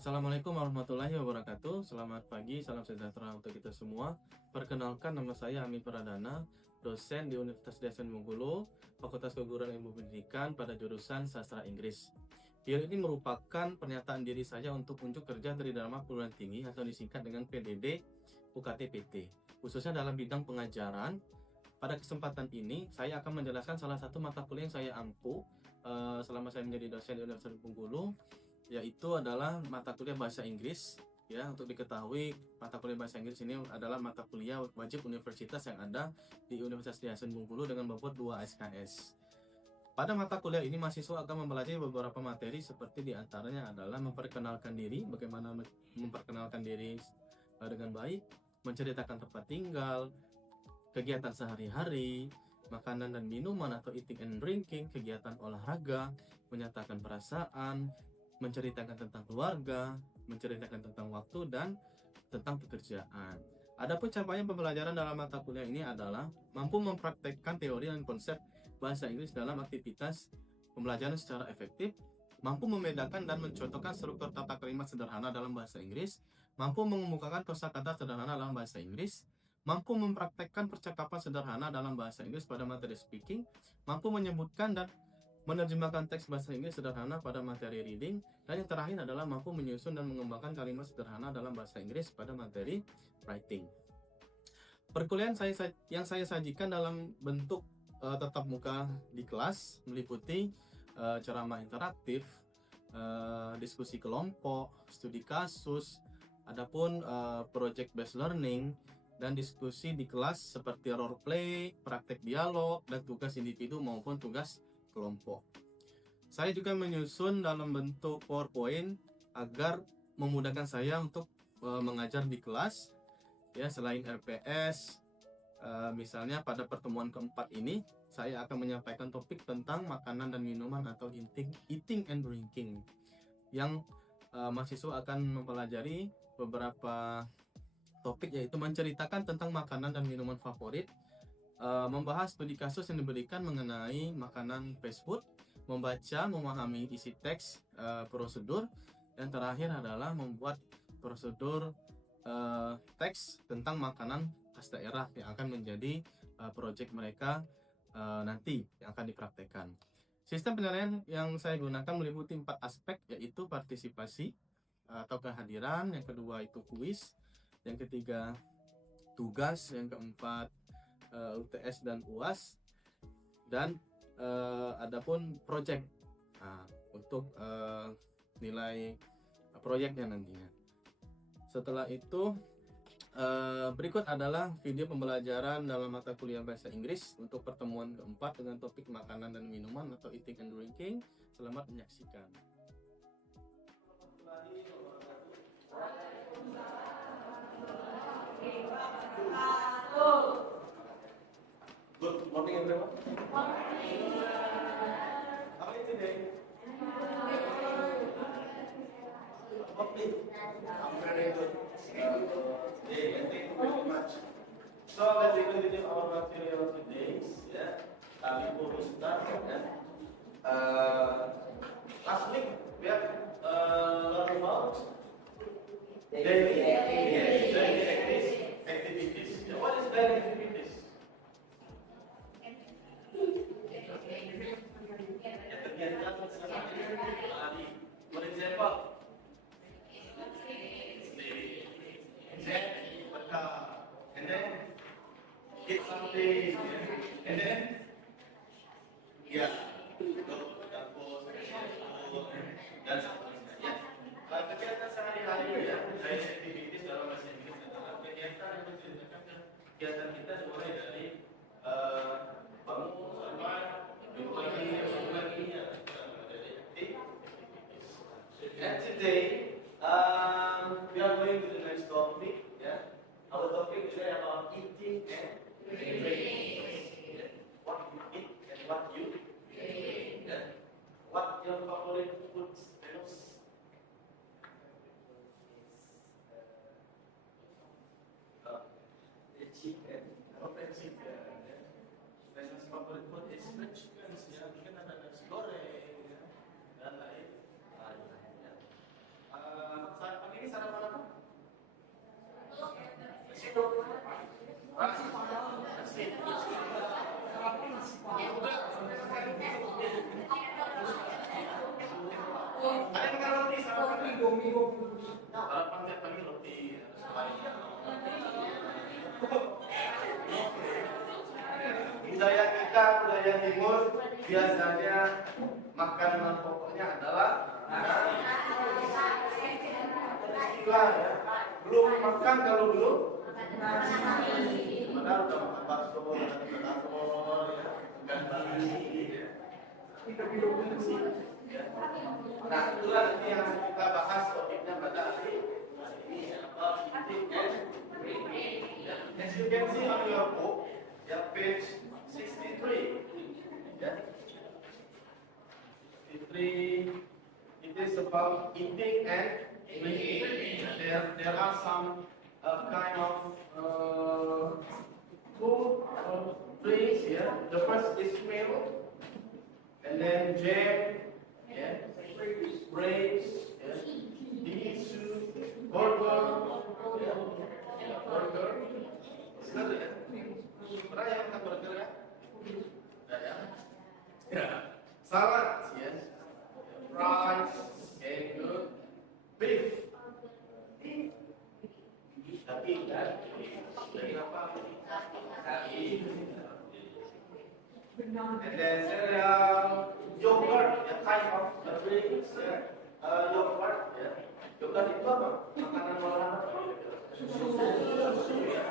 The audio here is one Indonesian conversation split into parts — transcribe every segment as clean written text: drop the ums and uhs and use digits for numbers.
Assalamualaikum warahmatullahi wabarakatuh. Selamat pagi, salam sejahtera untuk kita semua. Perkenalkan, nama saya Amin Pradana, dosen di Universitas Desen Bengkulu, Fakultas Keguruan Ilmu Pendidikan pada jurusan Sastra Inggris. Video ini merupakan pernyataan diri saya untuk unjuk kerja dari Dharma Perguruan Tinggi atau disingkat dengan PDD UKT-PT, khususnya dalam bidang pengajaran. Pada kesempatan ini, saya akan menjelaskan salah satu mata kuliah yang saya ampu selama saya menjadi dosen di Universitas Bengkulu, yaitu adalah mata kuliah bahasa Inggris. Ya, untuk diketahui, mata kuliah bahasa Inggris ini adalah mata kuliah wajib universitas yang ada di Universitas Desen Bengkulu dengan bobot 2 SKS. Pada mata kuliah ini, mahasiswa akan mempelajari beberapa materi seperti diantaranya adalah memperkenalkan diri, bagaimana memperkenalkan diri dengan baik, menceritakan tempat tinggal, kegiatan sehari-hari, makanan dan minuman atau eating and drinking, kegiatan olahraga, menyatakan perasaan, menceritakan tentang keluarga, menceritakan tentang waktu, dan tentang pekerjaan. Adapun capaian pembelajaran dalam mata kuliah ini adalah mampu mempraktekkan teori dan konsep bahasa Inggris dalam aktivitas pembelajaran secara efektif, mampu membedakan dan mencontohkan struktur tata kalimat sederhana dalam bahasa Inggris, mampu mengemukakan kosakata sederhana dalam bahasa Inggris, mampu mempraktekkan percakapan sederhana dalam bahasa Inggris pada materi speaking, mampu menyebutkan dan menerjemahkan teks bahasa Inggris sederhana pada materi reading, dan yang terakhir adalah mampu menyusun dan mengembangkan kalimat sederhana dalam bahasa Inggris pada materi writing. Perkuliahan yang saya sajikan dalam bentuk tatap muka di kelas meliputi ceramah interaktif, diskusi kelompok, studi kasus, adapun project based learning, dan diskusi di kelas seperti role play, praktek dialog, dan tugas individu maupun tugas kelompok. Saya juga menyusun dalam bentuk PowerPoint agar memudahkan saya untuk mengajar di kelas. Ya, selain RPS, misalnya pada pertemuan keempat ini, saya akan menyampaikan topik tentang makanan dan minuman atau eating and drinking, yang mahasiswa akan mempelajari beberapa topik, yaitu menceritakan tentang makanan dan minuman favorit, membahas studi kasus yang diberikan mengenai makanan fast food, membaca, memahami isi teks, prosedur, dan terakhir adalah membuat prosedur teks tentang makanan khas daerah yang akan menjadi proyek mereka nanti yang akan dipraktekkan. Sistem penilaian yang saya gunakan meliputi 4 aspek, yaitu partisipasi atau kehadiran, yang kedua itu kuis, yang ketiga tugas, yang keempat UTS dan UAS, dan adapun project untuk nilai proyeknya nantinya. Setelah itu berikut adalah video pembelajaran dalam mata kuliah bahasa Inggris untuk pertemuan keempat dengan topik makanan dan minuman atau eating and drinking. Selamat menyaksikan. Good morning, everyone. Morning. How are you today? Okay. I'm very good. Thank you very much. So let's continue our material today. Yeah. Before we start, last week we have learned about daily activities. Yeah. What is daily activities? For example, and then eat something, and then go ke dapur, dan seterusnya. Ya, kegiatan sehari-hari ya, daily activities dalam bahasa Inggris adalah kegiatan yang menceritakan kegiatan kita mulai dari bangun sampai minum lagi ya. And today, we are going to the next topic. Yeah, our topic today about eating and drinking. Yeah. What you eat and what you drink. Yeah. What your favorite foods menus? Chicken. Chicken. Spesial favorite food is fried chicken. Ya, mungkin ada nasi goreng, ya, dan lain. Harapan tiap pagi roti selain. Budaya kita, budaya timur biasanya makanan pokoknya adalah nasi. Istilah ya, belum makan kalau belum nasi. Padahal udah makan bakso, udah makan telur, ya, ikan bali, ya. Nah, itulah nanti yang kita bahas topiknya pada hari ini about eating and drinking. As you can see on your book, page 63. Yeah. 63. It is about eating and drinking. There are some kind of food or drinks here. The first is milk, and then jam, yeah, grapes, yeah, soup, burger, yeah, burger. Benar ya? Pernah ya makan burger ya? Udah ya? Ya. Salad, yes. Fries, and good. Beef. Daging kan? Daging apa? Daging. And then cereal, yogurt, a kind of drinks, yogurt, ya. Yogurt itu apa? Makanan olahan apa? Susu, ya.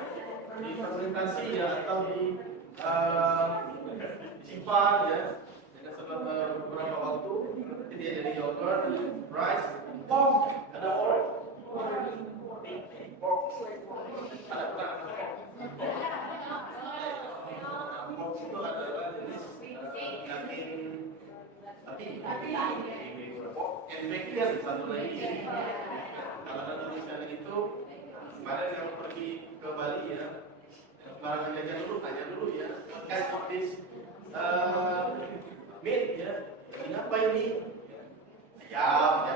Di fermentasi ya atau di simpan ya. Dengan selama beberapa waktu, jadi ada yogurt, rice, pork, ada pork. Pork. Ada pork. Pork itu adalah jenis daging sapi. Pork and bacon satu lagi. Kalau Indonesia itu kemarin yang pergi ke Bali ya, barang jajan dulu, tanya dulu ya, kind of this meat ya, ini apa ini? Ayam, ya.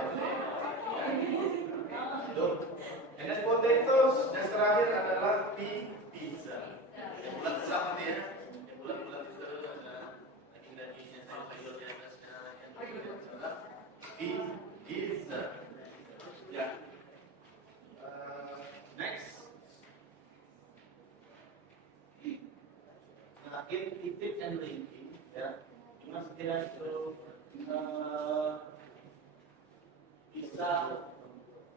And then potatoes, dan terakhir adalah pizza. Yang bulat-bulat gitu ya, yang bulat-bulat itu ada daging-dagingnya, sayur-sayur di atasnya, yang adalah pizza. Ya. Next. Nah, eating and drinking, ya. Cuma sekiranya itu bisa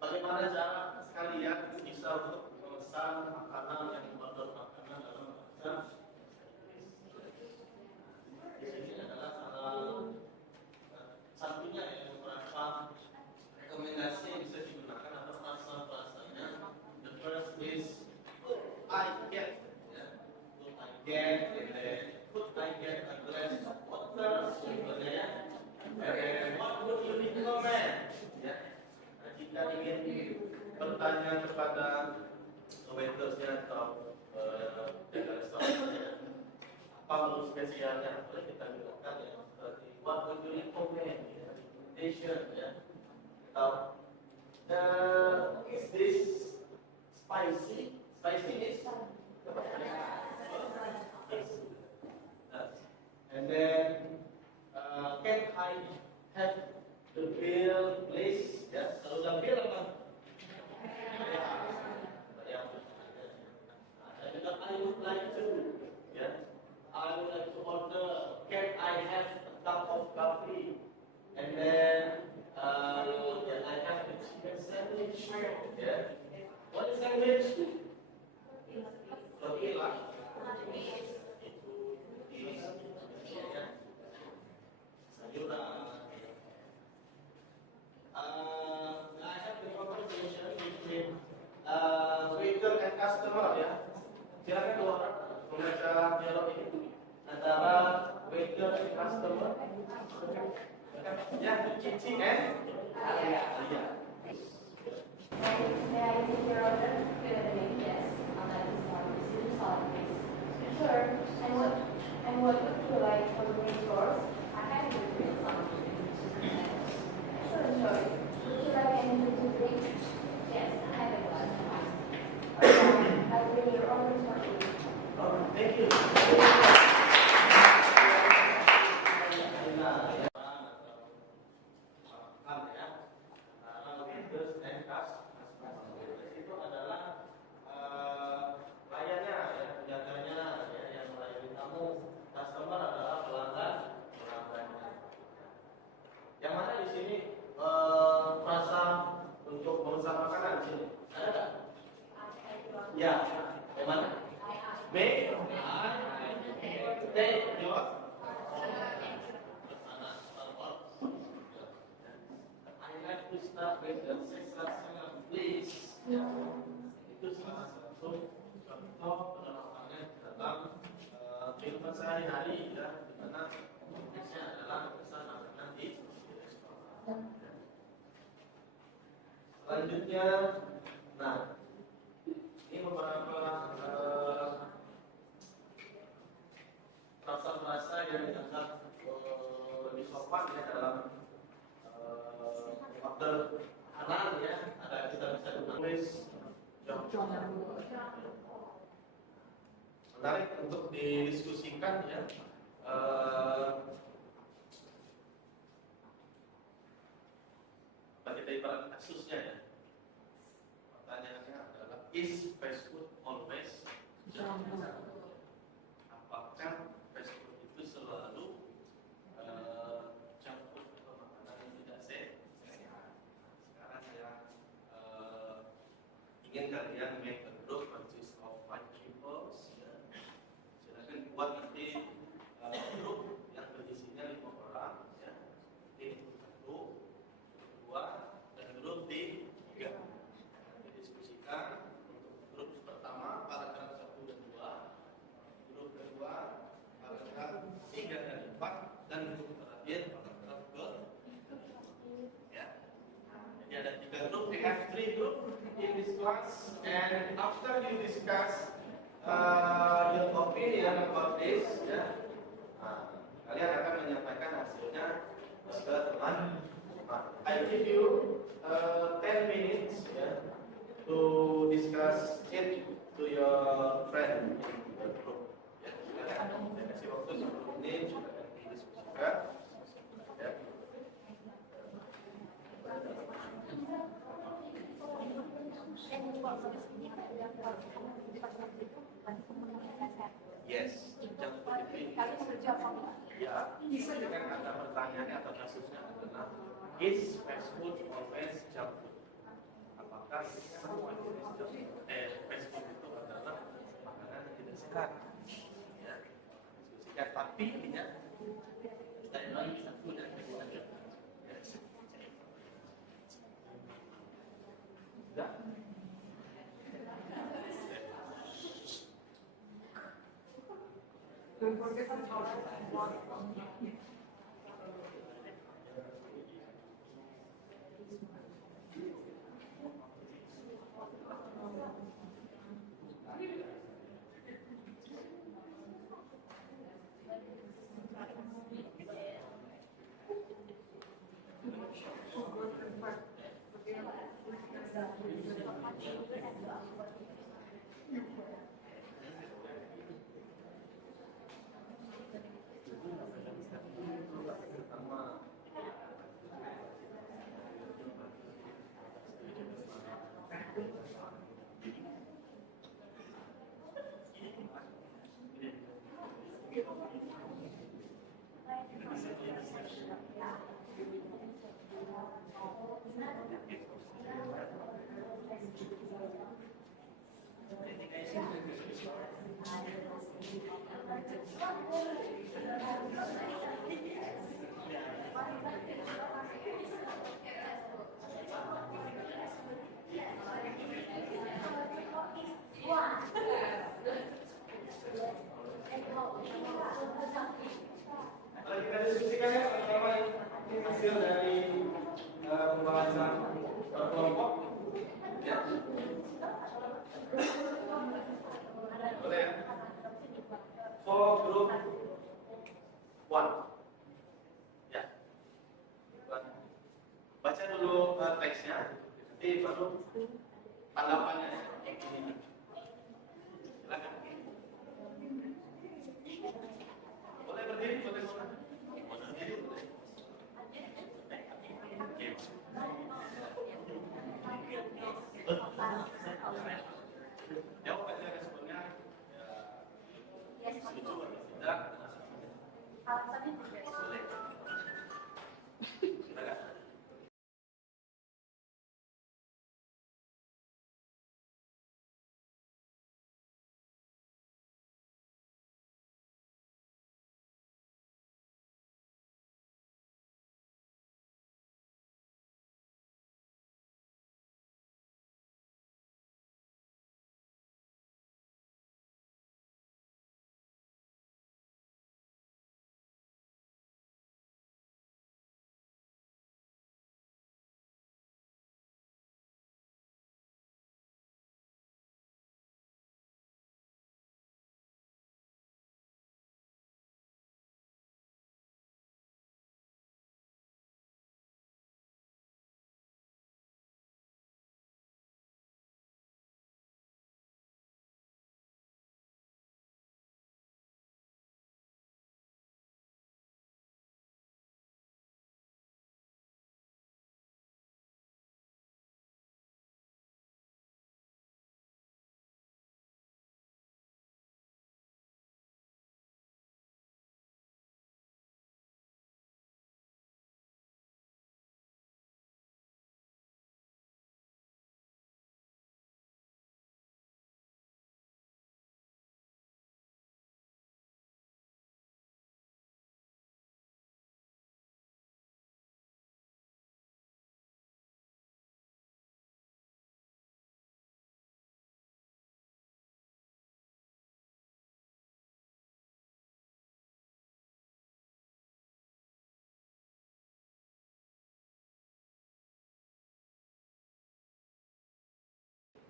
bagaimana cara sekalian bisa untuk memesan makanan yang order makanan dalam bahasa di sini adalah satunya ya beberapa rekomendasi yang bisa digunakan atau frasa-frasanya. The first is could I get, ya, could I get, and then could I get a glass of water, sebenarnya ya, and what would you recommend, ya. Nah, jika ingin bertanya kepada waitersnya atau jaga restorannya apa menu spesialnya, boleh kita gunakan ya seperti what would you recommend, ya, recommendation ya, atau is this spicy? Spicy is and then can I have the bill please, ya. Kalau udah bill apa? I would like to, yeah, I would like to order. Can I have a cup of coffee? And then, yeah, I have a chicken sandwich. Yeah. What is sandwich? Roti lah. Sayuran. I have the conversation between waiter and customer, ya. Silakan dua orang membaca dialog ini antara waiter dan customer. Ya, Cici and Alia. May I take your order? Good evening. Yes, I'd like to start with Caesar salad, please. Sure. And what would you like for the main course? I have to drink something. Excellent choice. Would you like anything to drink? Yes, I have a glass of ice. I'll bring your order shortly. Thank you. Waiters Ya, yang mana? B. T. Jawab. I like to start with the sexual please. Ya. Itu salah satu contoh penerapannya dalam kehidupan sehari-hari ya, di mana konteksnya adalah pesan makanan di restoran. Selanjutnya, nah ini beberapa frasa-frasa yang dianggap lebih sopan ya dalam order halal ya. Ada kita bisa menulis menarik untuk didiskusikan ya. Kita ibarat kasusnya ya. Pertanyaannya adalah, is fast food always junk food? Apakah fast food itu selalu junk food atau makanan yang tidak sehat? Sekarang saya ingin kalian make a group consist of 5 people ya. Silakan buat nanti grup yang berisinya 5 orang ya. Ini grup 1, 2, dan grup 3. Didiskusikan untuk grup pertama paragraf 1 dan 2, grup kedua paragraf 3 dan 4, dan grup terakhir paragraf ke ya. Jadi ada 3 grup. We have 3 group in this class, and after you discuss your opinion about this ya, kalian akan menyampaikan hasilnya ke teman. I give you 10 minutes ya, to discuss it to your friend in your group. Ya, silakan. Saya kasih waktu 10 menit, silakan didiskusikan. Ya. Yes, junk food itu. Ya, kan ada pertanyaannya atau kasusnya adalah, is fast food always junk food? Apakah semua jenis fast food itu adalah makanan yang tidak sehat? Ya, diskusikan. Tapi intinya kita memang bisa punya keduanya. Sudah. Mari kita diskusikan ya sama-sama ini hasil dari pembahasan kelompok. Ya. Boleh ya? For group 1. Ya. Baca dulu teksnya, nanti baru tanggapannya. Silakan. Boleh berdiri, boleh berdiri, boleh. Jawab aja responnya. Ya, setuju atau tidak? Boleh.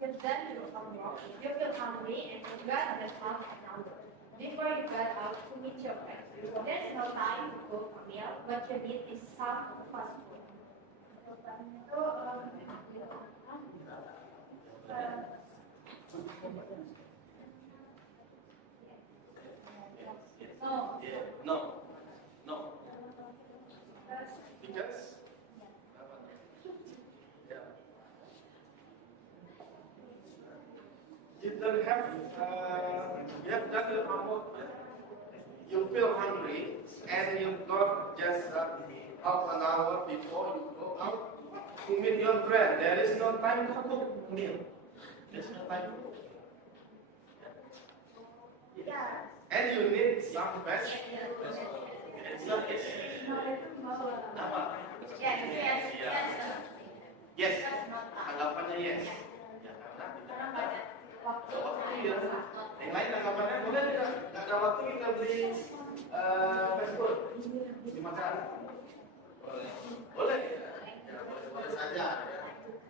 But then you come walking, you feel hungry and you got the half an hour before you got out to meet your friends. So there's no time to cook a meal. What you need is some fast food. So, no. Yeah. No. No. Because yeah. You don't have you have done your homework yet. You feel hungry and you got just half an hour before you go out to meet your friend. There is no time to cook meal. There's no time to cook. Yeah. And you need some veg. So it's apa? Yes, yes, yes. Yes. Tanggapannya yes. Ya, Karena banyak waktu. iya. Yang lain tanggapannya boleh tidak? Nggak ada waktu kita beli fast food dimakan. Boleh. Boleh. Ya, boleh saja.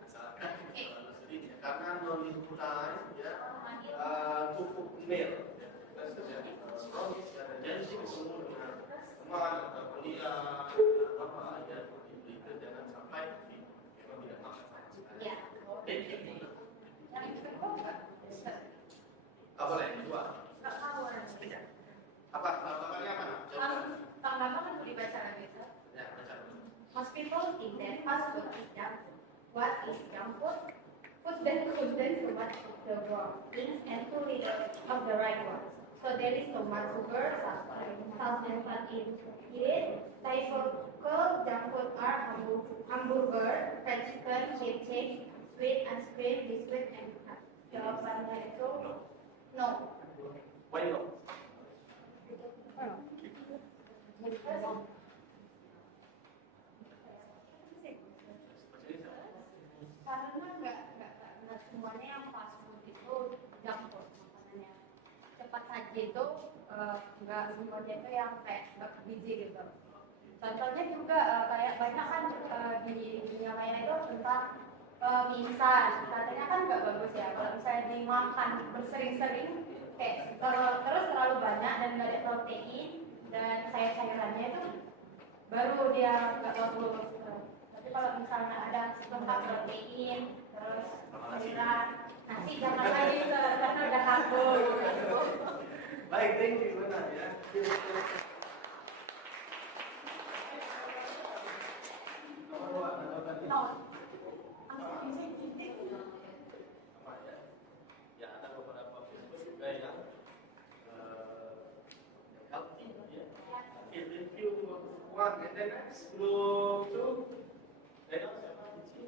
Asalkan sedikit karena non time ya cukup meal. Jadi sih ketemu dengan teman atau kuliah apa aja itu jangan sampai memang tidak makan sama sekali. Apa lain kedua? Apa? Tanggapannya apa? Tanggapan kan boleh baca gitu. Ya, baca dulu. Most people think that fast food is junk food. What is junk food? Food that contains too much of the wrong things and too little of the right ones. So there is so much sugar, salt and fat in it. Typical junk food are hamburger, fried chicken, cheesecake, sweet ice cream, biscuit, and nut. Jawabannya itu no. Why not? Karena nggak semuanya yang fast food itu junk food makanannya cepat saja itu nggak semuanya itu yang kayak nggak gizi gitu. Contohnya juga kayak banyak kan di dunia maya itu tentang mie instan, katanya kan nggak bagus ya kalau misalnya dimakan bersering-sering kayak terus terlalu banyak dan nggak ada protein dan sayur-sayurannya itu baru dia nggak bagus. Tapi kalau misalnya ada lengkap protein terus sayuran nasi jangan lagi karena udah kabur. Baik, thank you benar ya. Nomor dua, tanggapannya. No. Apa ya? Ya ada beberapa Facebook juga yang healthy ya. If review one and then next group two, then also ya.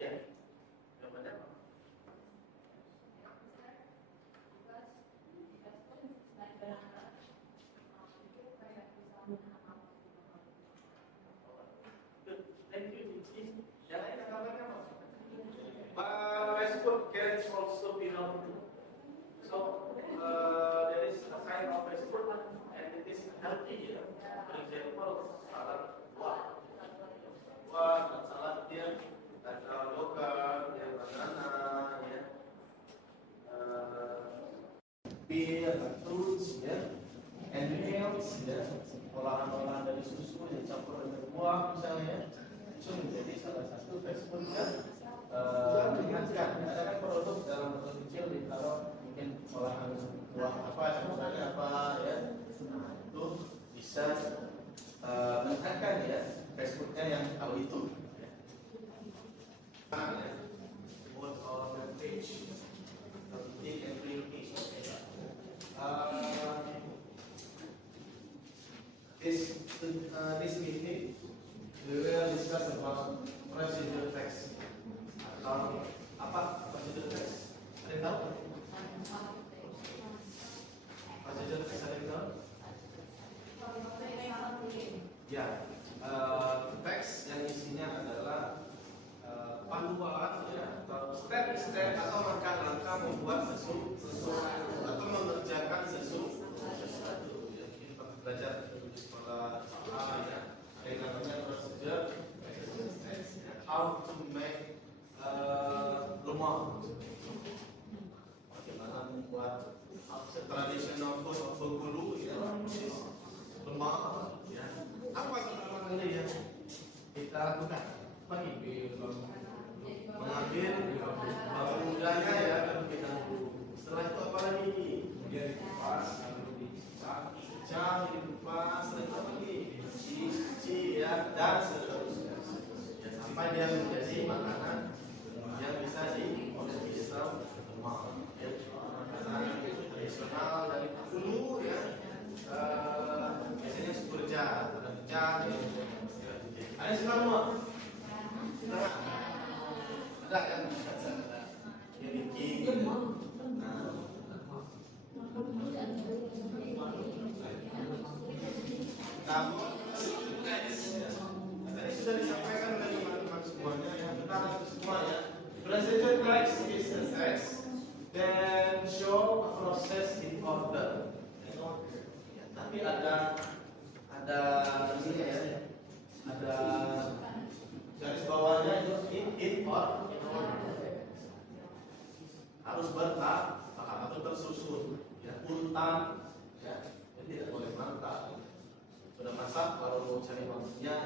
Ya, jawabannya apa? Good. Thank you, Cici. Yang lain tanggapannya apa? Fast food can also be healthy. So there is a kind of fast food and it is healthy. Ya. For example, salad buah, dan salad dia ada yogurt, ya, banana, ya, beer, fruits, ya, and milks, ya, olahan-olahan dari susu yang campur dengan buah misalnya, itu menjadi salah satu fast food yang menyenangkan. Ada kan produk dalam botol kecil ditaruh mungkin olahan buah apa, misalnya apa, ya, itu bisa menyenangkan ya fast foodnya yang kalau itu. Both on the page of the every page. This meeting we will discuss about procedure text. Atau apa procedure text? Ada yang tahu? Procedure text ada yang tahu? Ya, text adalah panduan ya, atau step-step atau langkah-langkah membuat sesuatu atau mengerjakan sesuatu ya. Kita belajar di sekolah ya, ada yang namanya procedure ya, how to make lemang, bagaimana membuat traditional food of Bengkulu ya, lemang ya. Apa tantangannya yang kita lakukan? Bagi mengambil bawang mudanya ya terlebih dahulu. Setelah itu apa lagi? Kemudian dikupas, lalu dicacah, dikupas, setelah itu apa lagi? Dicuci ya, dan seterusnya. Ya, sampai dia menjadi makanan yang bisa dikonsumsi lemang. Ya, makanan tradisional dari dulu ya. Biasanya sukurja, ada pecah, ya. Ada semua. Ada kan? Yang bikin. Namun, tadi sudah disampaikan oleh teman-teman semuanya ya, tentang itu semua ya. Procedure text is the text, then show a process in order. Ya, tapi ada ini ya, ada garis bawahnya itu in or harus bertahap atau tersusun ya, urutan ya, jadi tidak boleh mantap. Sudah masak baru mau cari wanginya.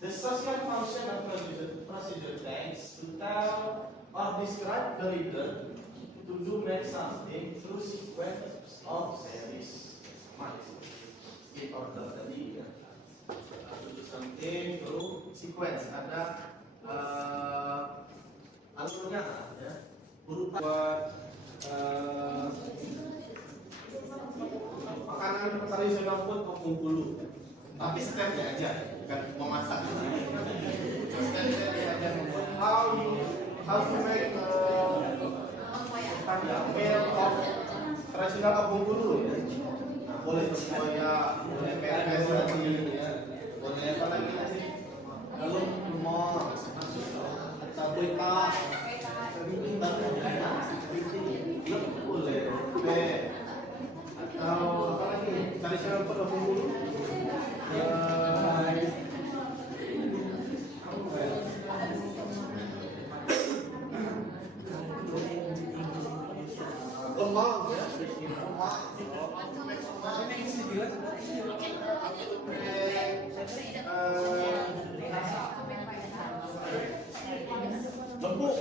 The social function of procedure text to tell or describe the reader to do make something through sequence of series. Sama in order tadi ya. To do something through sequence, ada alurnya ya, urutan buat makanan tradisional food of Bengkulu. Tapi stepnya aja, bukan memasak. Stepnya aja membuat how to make meal of tradisional of Bengkulu ya. Nah, boleh semuanya, boleh PNS lagi ya, boleh apa lagi nanti? Lalu lemong, atau kuita, boleh, atau apa lagi? Tradisional food of Bengkulu. Lemang ya, lembut.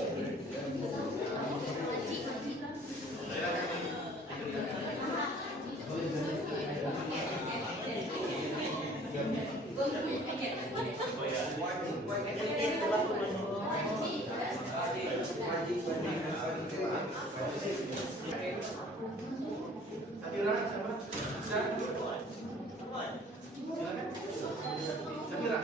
Safira, siapa? Silakan. Safira.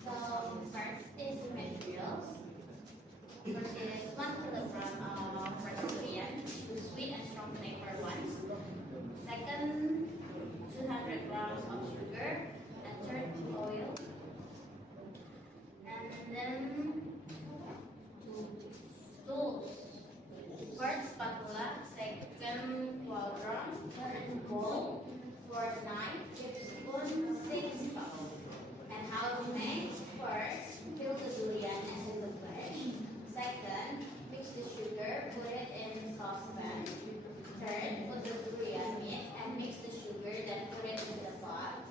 So first is the materials. First is 1 kilogram of fresh durian, sweet and strong flavor ones. Second, 200 grams of sugar and turned oil. And then tools. First spatula, second 12 grams, bowl, fourth knife, spoon, 6 cups. And how to make? First, peel the durian and then the flesh. Second, mix the sugar, put it in saucepan. Third, put the durian meat and mix the sugar, then put it in the pot.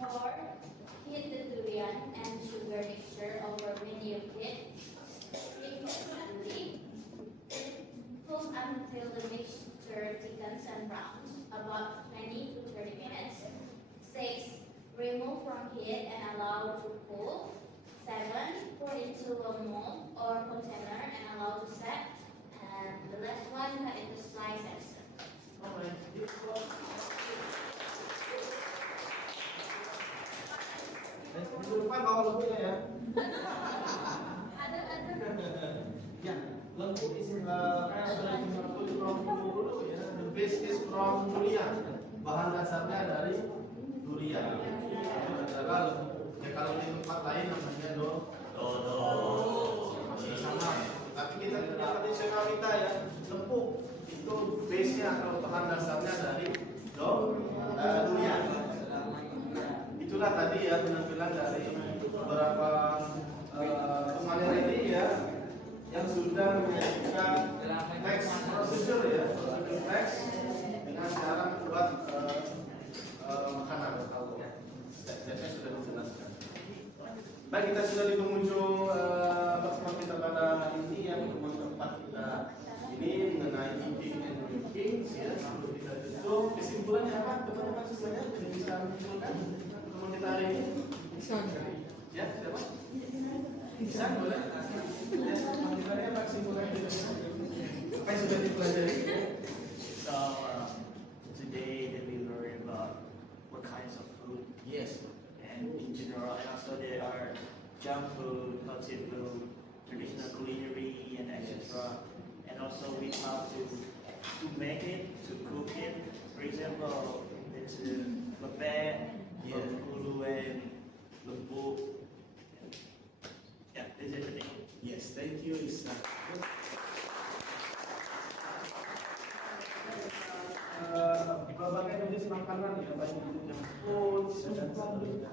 Fourth, heat the durian and sugar mixture over medium heat. Evenly. Cook until the mixture thickens and browns, about 20 to 30 minutes. 6. Remove from heat and allow to cool. 7. Pour into a mold or container and allow to set. And the last one, cut into slices. Minggu depan bawa lembunya ya. Ya, lembu kayak sudah disebut from dulu ya. The base is from durian. Bahan dasarnya dari durian. Itu adalah lembu. Ya kalau di tempat lain namanya dodo. Masih sama. Tapi kita punya tradisional kita ya, lembu itu base-nya atau bahan dasarnya dari durian. Itulah tadi ya penampilan dari beberapa teman ini ya yang sudah menyajikan next procedure ya, prosedur next dengan cara membuat makanan atau step-stepnya sudah dijelaskan. Baik, kita sudah di penghujung pertemuan kita pada hari ini yang pertemuan keempat kita ini mengenai eating and drinking ya. Sebelum kita tutup, kesimpulannya apa teman-teman semuanya? Jadi bisa menyimpulkan pertemuan kita hari ini? Ya, siapa? Bisa, boleh? Ya, kesimpulannya apa kesimpulannya? Apa yang sudah dipelajari? So today that we learned about what kinds of food, Yes. and in general, and also there are junk food, healthy food, traditional culinary, and etc. And also we have to make it, to cook it. For example, it's bebek, ulu, and lembu. Yeah, this is everything. Yes, thank you, Isa. Berbagai jenis makanan ya, baik itu yang food dan seterusnya.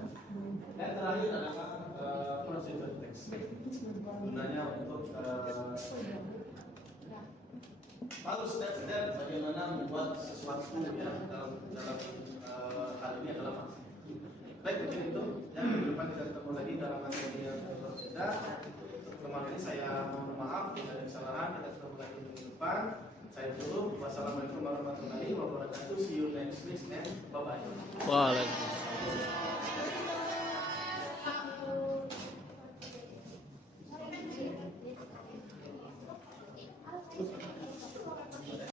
Dan terakhir adalah procedure text. Gunanya untuk lalu step-step bagaimana membuat sesuatu ya dalam hal ini adalah masak. Baik, mungkin itu yang minggu depan kita ketemu lagi dalam materi yang berbeda. Kemarin ini saya mohon maaf jika ada kesalahan. Kita ketemu lagi minggu depan. Saya tutup. Wassalamualaikum warahmatullahi wabarakatuh. See you next week and bye bye. Waalaikumsalam.